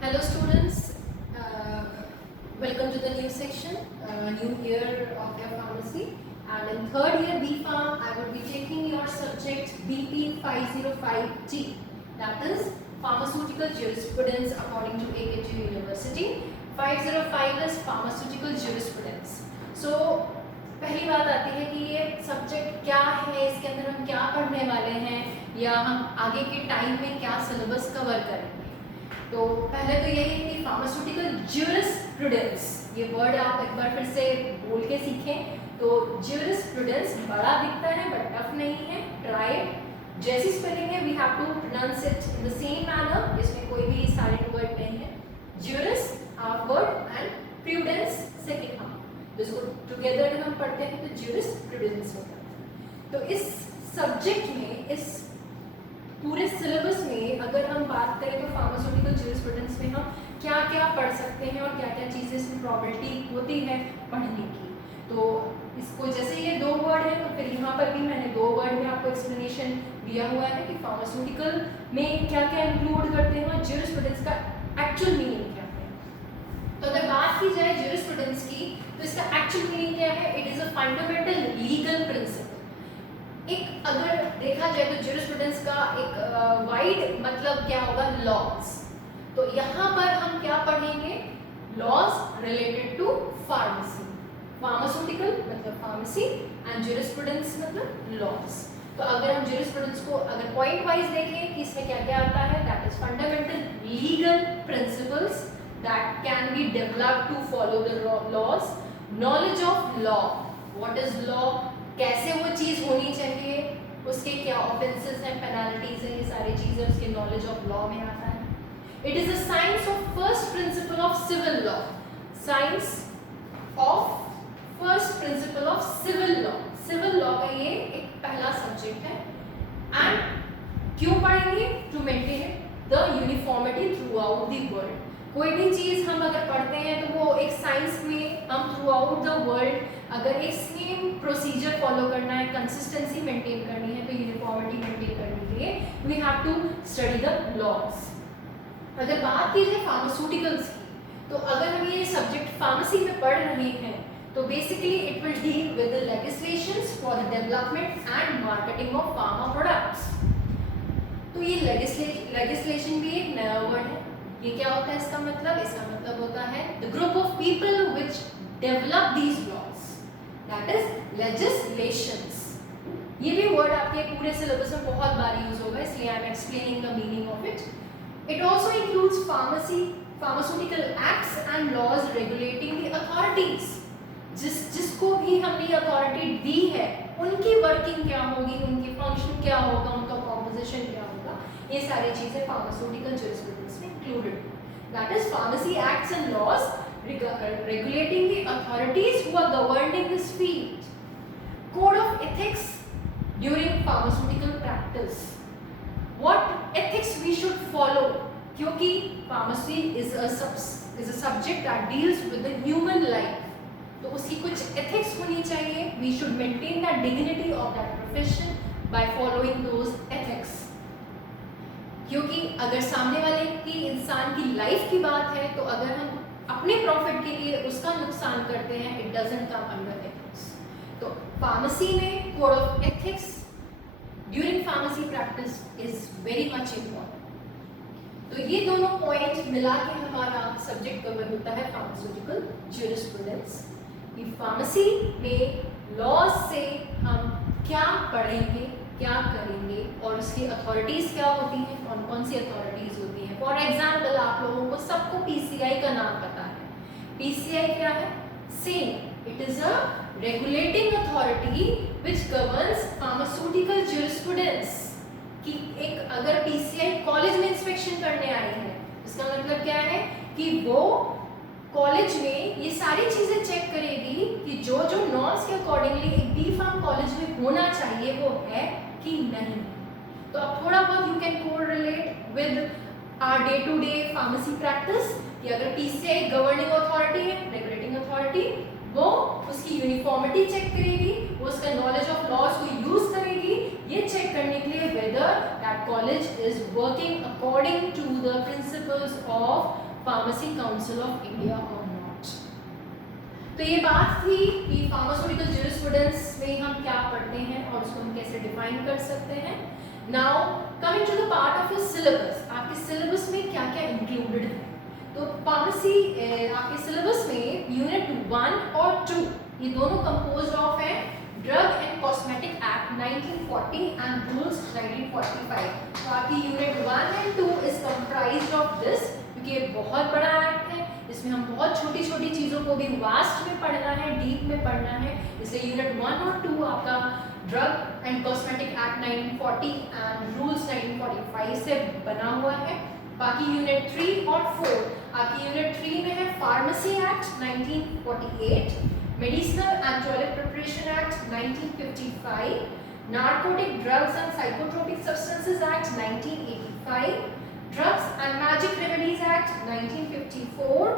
Hello students, welcome to the new section, new year of your pharmacy, and in third year B.Pharm I will be taking your subject BP 505G, that is Pharmaceutical Jurisprudence according to AKTU University. 505 is Pharmaceutical Jurisprudence. So पहली बात आती है कि ये subject क्या है, इसके अंदर हम क्या पढ़ने वाले हैं या हम आगे के टाइम में क्या सिलेबस कवर करेंगे। तो पहले तो यही है कि फार्मास्यूटिकल ज्यूरिस्प्रूडेंस, ये वर्ड आप एक बार फिर से बोल के सीखें। तो ज्यूरिस्प्रूडेंस बड़ा दिखता है बट टफ नहीं है, ट्राई इट। जैसी स्पेलिंग है we have to pronounce it in the same manner, इसमें कोई भी साइलेंट वर्ड नहीं है। Juris half word and prudence second half, तो इसको टुगेदर हम पढ़ते हैं तो ज्यूरिस्प्रूडेंस होता है। तो इस सब्जेक्ट में, इस पूरे सिलेबस में अगर हम बात करें तो फार्मास्यूटिकल ज्यूरिस्प्रूडेंस में हम क्या क्या पढ़ सकते हैं और क्या क्या चीज़ें इसमें प्रॉबिलिटी होती है पढ़ने की। तो इसको जैसे ये दो वर्ड है तो फिर यहाँ पर भी मैंने दो वर्ड में आपको एक्सप्लेनेशन दिया हुआ है कि फार्मास्यूटिकल में क्या क्या इंक्लूड करते हैं और ज्यूरिस्प्रूडेंस का एक्चुअल मीनिंग क्या है। तो अगर बात की जाए ज्यूरिस्प्रूडेंस की तो इसका एक्चुअल मीनिंग क्या है? It is a fundamental legal principal. एक अगर देखा जाए तो ज्यूरिस्प्रूडेंस का एक वाइड मतलब क्या होगा? लॉज। तो यहाँ पर हम क्या पढ़ेंगे? Laws related to pharmacy. Pharmaceutical मतलब फार्मेसी एंड ज्यूरिस्प्रूडेंस मतलब लॉज। तो अगर हम ज्यूरिस्प्रूडेंस को अगर पॉइंट वाइज देखें कि इसमें क्या क्या आता है, that is fundamental legal principles that can be developed to follow the laws, knowledge of law, what is law, कैसे वो चीज़ होनी चाहिए, उसके क्या ऑफेंसेस हैं, पेनल्टीज हैं, ये सारी चीज़ें उसके नॉलेज ऑफ लॉ में आता है। It is a science of first principle of civil law, science of first principle of civil law. Civil law का ये एक पहला सब्जेक्ट है। एंड क्यों पढ़ेंगे? To maintain the uniformity throughout the world. कोई भी चीज़ हम अगर पढ़ते हैं तो वो एक साइंस में हम थ्रू आउट द वर्ल्ड अगर एक सेम प्रोसीजर फॉलो करना है, कंसिस्टेंसी मेंटेन करनी है, तो यूनिफॉर्मिटी मेंटेन करने के लिए we have to study the laws. अगर बात की जाए फार्मास्यूटिकल्स की, तो अगर हम ये सब्जेक्ट फार्मेसी में पढ़ रहे हैं तो basically it will deal with the legislations for the development and marketing of pharma products. तो ये लेजिस्लेशन भी एक नया वर्ड है। ये क्या होता है इसका मतलब? इसका मतलब होता है the group of people which develop these laws, that is legislations. ये भी वर्ड आपके पूरे सिलेबस में बहुत बार यूज होगा, इसलिए I am explaining the meaning of it. It also includes pharmaceutical acts and laws regulating the authorities. जिसको भी हमने अथॉरिटी दी है उनकी वर्किंग क्या होगी, उनकी फंक्शन क्या होगा, उनका कॉम्पोजिशन क्या होगा, ये सारी चीजें फार्मास्यूटिकल ज्यूरिस्प्रूडेंस में included. That is pharmacy acts and laws regulating the authorities who are governing this field. Code of ethics during pharmaceutical practice. What ethics we should follow? क्योंकि pharmacy is a subject that deals with the human life. तो उसकी कुछ ethics होनी चाहिए. We should maintain the dignity of that profession by following those ethics. क्योंकि अगर सामने वाले की इंसान की लाइफ की बात है तो अगर हम अपने प्रॉफिट के लिए उसका नुकसान करते हैं, it doesn't come under ethics. तो फार्मेसी में code of ethics during pharmacy practice is very much important. तो ये दोनों पॉइंट मिला के हमारा सब्जेक्ट कवर होता है फार्मास्यूटिकल ज्यूरिस्प्रूडेंस। कि फार्मेसी में लॉज से हम क्या पढ़ेंगे, क्या करेंगे और उसकी अथॉरिटीज़ क्या होती हैं, कौन कौन सी अथॉरिटीज़ होती हैं। फॉर एग्जाम्पल आप लोगों को सबको पीसीआई का नाम पता है। पीसीआई क्या है? Same, it is a regulating authority which governs pharmaceutical jurisprudence. कि एक अगर पीसीआई कॉलेज में इंस्पेक्शन करने आई है, इसका मतलब क्या है कि वो कॉलेज में ये सारी चीजें चेक करेगी कि जो जो नॉर्म्स के अकॉर्डिंगली एक B.Pharm कॉलेज में होना चाहिए वो है कि नहीं। तो अब थोड़ा बहुत you can correlate with our day to day pharmacy practice कि अगर पीसीआई गवर्निंग अथॉरिटी है, रेगुलेटिंग अथॉरिटी, वो उसकी यूनिफॉर्मिटी चेक करेगी, वो उसका नॉलेज ऑफ लॉज को यूज करेगी ये चेक करने के लिए whether that college is working according to the principles of pharmacy council of India और नॉट। तो ये बात थी कि फार्मास्यूटिकल ज्यूरिस्प्रूडेंस में हम क्या पढ़ते हैं और उसको हम कैसे डिफाइन कर सकते हैं। Now coming to the part of your syllabus, आपके सिलेबस में क्या क्या इंक्लूडेड है। तो फार्मेसी आपके सिलेबस में यूनिट 1 और 2 ये दोनों कंपोज्ड ऑफ है drug and cosmetic act 1940 and rules 1945। तो आपकी unit 1 and 2 is comprised of this, क्योंकि ये बहुत बड़ा एक्ट है, इसमें हम बहुत छोटी छोटी चीज़ों को भी वास्ट में पढ़ना है, डीप में पढ़ना है। इसलिए यूनिट 1 और 2 आपका drug and cosmetic act 1940 and rules 1945 से बना हुआ है। बाकी यूनिट 3 और 4, आपकी यूनिट 3 में है pharmacy act 1948, medicinal and toilet preparation act 1955, narcotic drugs and psychotropic substances act 1985, drugs and magic remedies act 1954,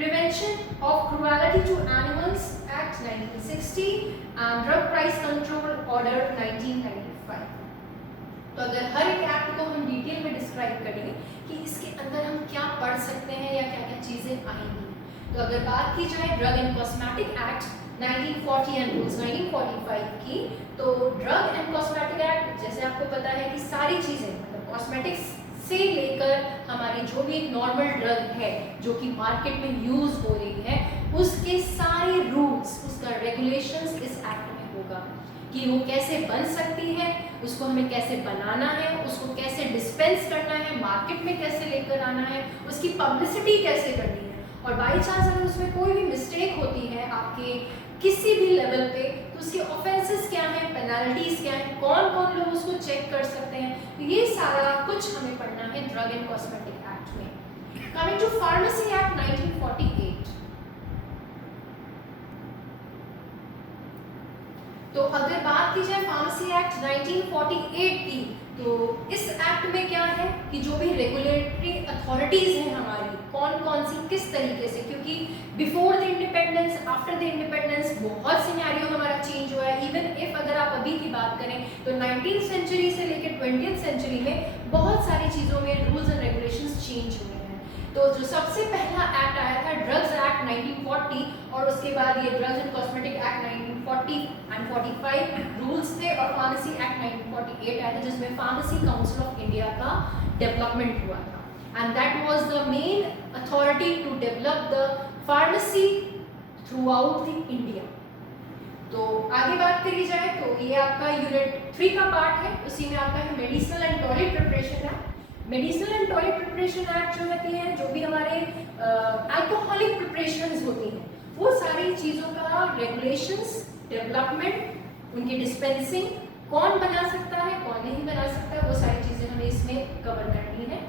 prevention of cruelty to animals act 1960 and drug price control order 1995। तो अगर हर एक act को हम detail में describe करें कि इसके अंदर हम क्या पढ़ सकते हैं या क्या क्या चीज़ें आएंगी, तो अगर बात की जाए drug and cosmetic act 1940 and rules 1945 की, तो ड्रग एंड कॉस्मेटिक एक्ट जैसे आपको पता है कि सारी चीज़ें मतलब कॉस्मेटिक्स से लेकर हमारी जो भी एक नॉर्मल ड्रग है जो कि मार्केट में यूज हो रही है, उसके सारे रूल्स, उसका रेगुलेशंस इस एक्ट में होगा कि वो कैसे बन सकती है, उसको हमें कैसे बनाना है, उसको कैसे डिस्पेंस करना है, मार्केट में कैसे लेकर आना है, उसकी पब्लिसिटी कैसे करनी है। और बाई चांस अगर उसमें कोई भी मिस्टेक होती है आपके किसी भी लेवल पे, तो उसके ऑफेंसेस क्या हैं, पेनल्टीज क्या हैं, कौन कौन लोग उसको चेक कर सकते हैं, तो ये सारा कुछ हमें पढ़ना है ड्रग एंड कॉस्मेटिक एक्ट में। कमिंग टू फार्मेसी एक्ट 1948, तो अगर बात की जाए फार्मेसी एक्ट 1948 की, तो इस एक्ट में क्या है कि जो भी रेगुलेटरी अथॉरिटीज हैं हमारी, कौन कौन सी किस तरीके से, क्योंकि before the independence, after the independence बहुत सिनेरियो हमारा चेंज हुआ है। इवन इफ अगर आप अभी की बात करें तो 19th सेंचुरी से लेकर 20th सेंचुरी में बहुत सारी चीज़ों में रूल्स एंड रेगुलेशंस चेंज हुए हैं। तो जो सबसे पहला एक्ट आया था ड्रग्स एक्ट 1940, और उसके बाद ये drugs and cosmetic act 1940 and 45 rules थे, और फार्मेसी एक्ट 1948 आया था जिसमें फार्मेसी काउंसिल ऑफ इंडिया का डेवलपमेंट हुआ था, and that was the main authority to develop the pharmacy throughout the India. तो आगे बात करी जाए तो ये आपका यूनिट 3 का पार्ट है, उसी में आपका है medicinal and toilet preparation act. Medicinal and toilet preparation act जो होती है, जो भी हमारे अल्कोहलिक प्रिपरेशंस होती हैं, वो सारी चीज़ों का रेगुलेशंस, डेवलपमेंट, उनकी डिस्पेंसिंग, कौन बना सकता है कौन नहीं बना सकता, वो सारी चीज़ें हमें इसमें कवर करनी है।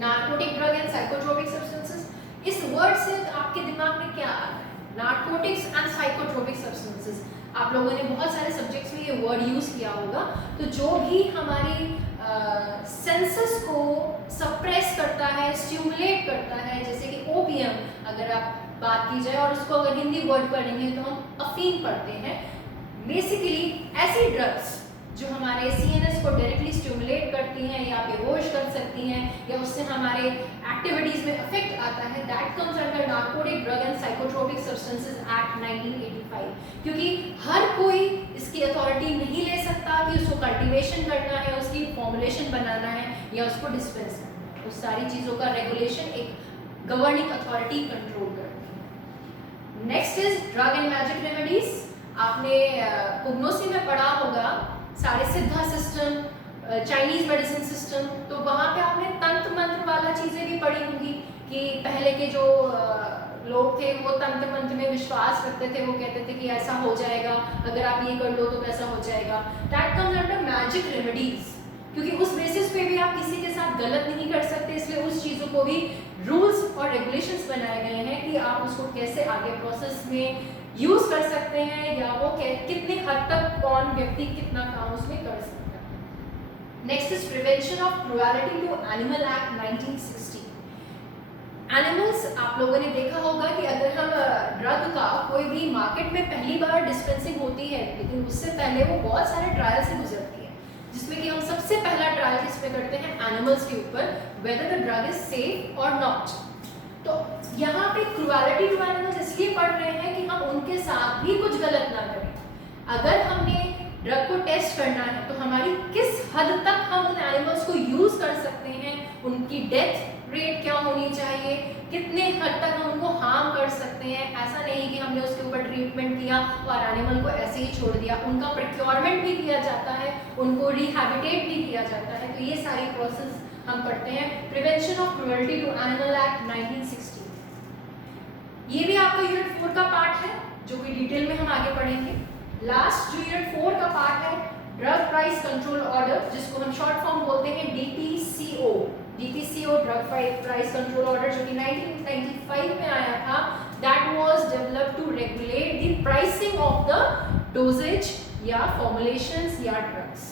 Narcotic drug and psychotropic substances, इस वर्ड से आपके दिमाग में क्या आ रहा है? नार्कोटिक्स एंड साइकोट्रोपिक सब्सटेंसेस, आप लोगों ने बहुत सारे सब्जेक्ट्स में ये वर्ड यूज़ किया होगा। तो जो भी हमारी सेंसस को सप्रेस करता है, स्टिमुलेट करता है, जैसे कि ओपियम अगर आप बात की जाए, और उसको अगर हिंदी वर्ड पढ़ेंगे तो हम अफीम पढ़ते हैं। बेसिकली ऐसी ड्रग्स जो हमारे सीएनएस को डायरेक्टली स्टिमुलेट करती हैं या बेहोश कर सकती हैं या उससे हमारे एक्टिविटीज़ में अफेक्ट आता है, that comes under narcotic drug and psychotropic substances act 1985। क्योंकि हर कोई इसकी अथॉरिटी नहीं ले सकता कि उसको कल्टीवेशन करना है, उसकी फॉर्मुलेशन बनाना है या उसको डिस्पेंस करना है। उस सारी चीज़ों का रेगुलेशन एक गवर्निंग अथॉरिटी कंट्रोल करती है। Next is drug and magic remedies. आपने कुग्नोसी में पढ़ा होगा सारे सिद्धा सिस्टम, चाइनीज मेडिसिन सिस्टम, तो वहाँ पे आपने तंत्र मंत्र वाला चीज़ें भी पढ़ी होंगी कि पहले के जो लोग थे वो तंत्र मंत्र में विश्वास रखते थे, वो कहते थे कि ऐसा हो जाएगा, अगर आप ये कर लो तो वैसा हो जाएगा। That comes under magic remedies, क्योंकि उस बेसिस पे भी आप किसी के साथ गलत नहीं कर सकते, इसलिए उस चीज़ों को भी रूल्स और रेगुलेशंस बनाए गए हैं कि आप उसको कैसे आगे प्रोसेस में यूज कर सकते हैं या वो कितने हद तक कौन व्यक्ति कितना काम उसमें कर सकता है। Next is prevention of cruelty to animal act 1960। Animals, आप लोगों ने देखा होगा कि अगर हम ड्रग का कोई भी मार्केट में पहली बार डिस्पेंसिंग होती है, लेकिन उससे पहले वो बहुत सारे ट्रायल से गुजरती है, जिसमें कि हम सबसे पहला ट्रायल किस पे करते हैं? एनिमल्स के ऊपर, whether the drug is safe और नॉट। तो यहाँ पे क्रुएलिटी टू एनिमल्स इसलिए पढ़ रहे हैं कि हम उनके साथ भी कुछ गलत ना करें। अगर हमने ड्रग को टेस्ट करना है तो हमारी किस हद तक हम उन एनिमल्स को यूज कर सकते हैं, उनकी डेथ रेट क्या होनी चाहिए, कितने हद तक हम उनको हार्म कर सकते हैं। ऐसा नहीं कि हमने उसके ऊपर ट्रीटमेंट किया और एनिमल को ऐसे ही छोड़ दिया, उनका प्रोक्योरमेंट भी किया जाता है, उनको रिहैबिटेट भी किया जाता है। तो ये सारी प्रोसेस हम पढ़ते हैं। Prevention of cruelty to animal act 1960, ये भी आपका यूनिट 4 का पार्ट है जो कि डिटेल में हम आगे पढ़ेंगे। लास्ट जो यूनिट 4 का पार्ट है ड्रग प्राइस कंट्रोल ऑर्डर, जिसको हम शॉर्ट फॉर्म बोलते हैं DPCO, drug price control order, जो कि 1995 में आया था। That was developed to regulate the pricing of the dosages या फॉर्मुलेशंस या ड्रग्स,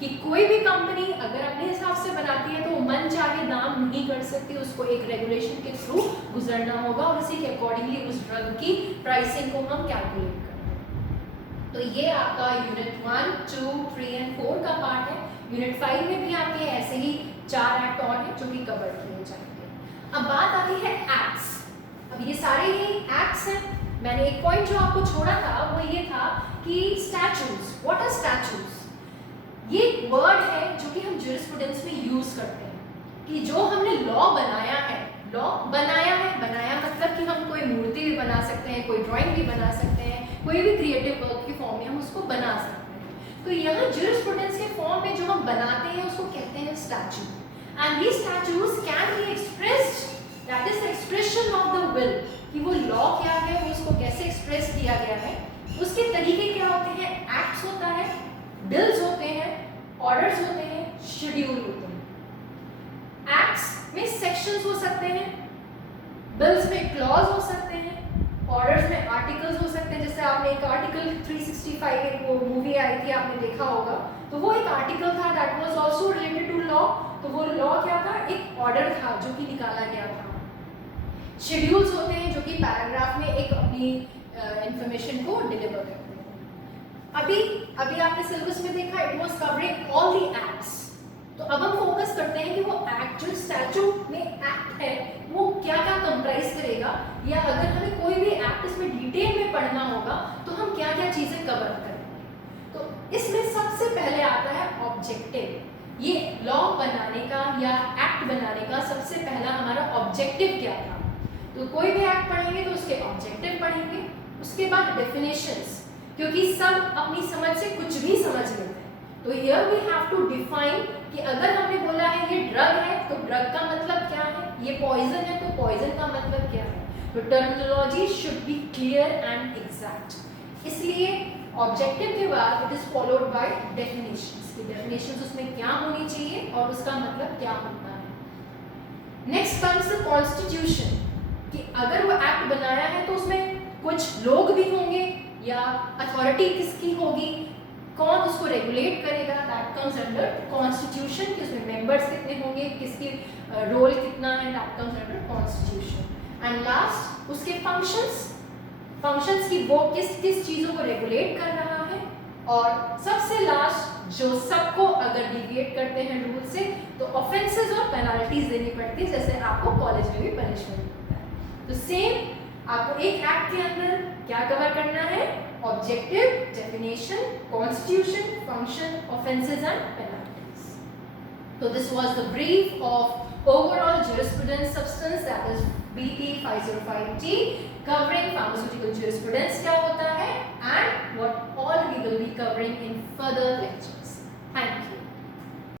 कि कोई भी कंपनी अगर अपने हिसाब से बनाती है तो वो मन चाहे दाम नहीं कर सकती, उसको एक रेगुलेशन के थ्रू गुजरना होगा और उसी के अकॉर्डिंगली उस ड्रग की प्राइसिंग को हम कैलकुलेट करते हैं। तो ये आपका यूनिट 1, 2, 3 एंड 4 का पार्ट है। यूनिट 5 में भी आपके ऐसे ही 4 एक्ट और हैं जो कि कवर किए जाएंगे। अब बात आती है एक्ट्स। अब ये सारे ही एक्ट्स हैं। मैंने एक पॉइंट जो आपको छोड़ा था वो ये था कि स्टैचूज, व्हाट आर स्टैचूज? ये वर्ड है जो कि हम ज्यूरिस्प्रूडेंस में यूज करते हैं कि जो हमने लॉ बनाया है, बनाया मतलब कि हम कोई मूर्ति भी बना सकते हैं, कोई ड्राइंग भी बना सकते हैं, कोई भी क्रिएटिव वर्क के फॉर्म में हम उसको बना सकते हैं। तो यहाँ ज्यूरिस्प्रूडेंस के फॉर्म में जो हम बनाते हैं उसको कहते हैं statue. And these statues can be expressed, that is the expression of the will, कि वो लॉ क्या है, वो उसको कैसे एक्सप्रेस किया गया है, उसके तरीके क्या होते हैं। एक्ट्स होता है, बिल्स होते हैं, ऑर्डर्स होते हैं, शेड्यूल होते हैं। एक्ट्स में सेक्शंस हो सकते हैं, बिल्स में क्लॉज हो सकते हैं, ऑर्डर्स में आर्टिकल्स हो सकते हैं। जैसे आपने एक आर्टिकल 365 एक वो मूवी आई थी, आपने देखा होगा, तो वो एक आर्टिकल था that was also related to law. तो वो लॉ क्या था, एक ऑर्डर था जो कि निकाला गया था। शेड्यूल्स होते हैं जो कि पैराग्राफ में एक अपनी इंफॉर्मेशन को डिलीवर करते हैं। अभी आपने सिलेबस में देखा it was covering all the acts. तो अब हम फोकस करते हैं कि वो एक्ट जो स्टैचू में एक्ट है वो क्या क्या कंप्राइज करेगा, या अगर हमें कोई भी एक्ट इसमें डिटेल में पढ़ना होगा तो हम क्या क्या चीजें कवर करेंगे। तो इसमें सबसे पहले आता है ऑब्जेक्टिव। ये लॉ बनाने का या एक्ट बनाने का सबसे पहला हमारा ऑब्जेक्टिव क्या था। तो कोई भी एक्ट पढ़ेंगे तो उसके ऑब्जेक्टिव पढ़ेंगे, उसके बाद डेफिनेशंस, क्योंकि सब अपनी समझ से कुछ भी समझ लेते हैं। तो here we have to define कि अगर हमने बोला है ये ड्रग है तो ड्रग का मतलब क्या है, ये पॉइजन है तो पॉइजन का मतलब क्या है। तो terminology should be clear and exact. इसलिए ऑब्जेक्टिव के बाद it is followed by definitions, कि डेफिनेशंस उसमें क्या होनी चाहिए और उसका मतलब क्या होता है। नेक्स्ट कम्स द कॉन्स्टिट्यूशन, कि अगर वो एक्ट बनाया है तो उसमें कुछ लोग भी होंगे या अथॉरिटी किसकी होगी, कौन उसको रेगुलेट करेगा, दैट कम्स अंडर कॉन्स्टिट्यूशन, कि उसमें मेंबर्स कितने होंगे, किसकी रोल कितना है, that comes under constitution. And last उसके फंक्शंस की वो किस किस चीज़ों को रेगुलेट कर रहा है, और सबसे लास्ट जो सबको अगर डिविएट करते हैं रूल से तो ऑफेंसेस और पेनल्टीज देनी पड़ती है, जैसे आपको कॉलेज में भी पनिशमेंट मिलता है। तो सेम आपको एक एक्ट के अंदर क्या कवर करना है, objective, definition, constitution, function, offences and penalties. तो this was the brief of overall jurisprudence substance, that is BP 505T, covering pharmaceutical jurisprudence क्या होता है and what all we will be covering in further lecture.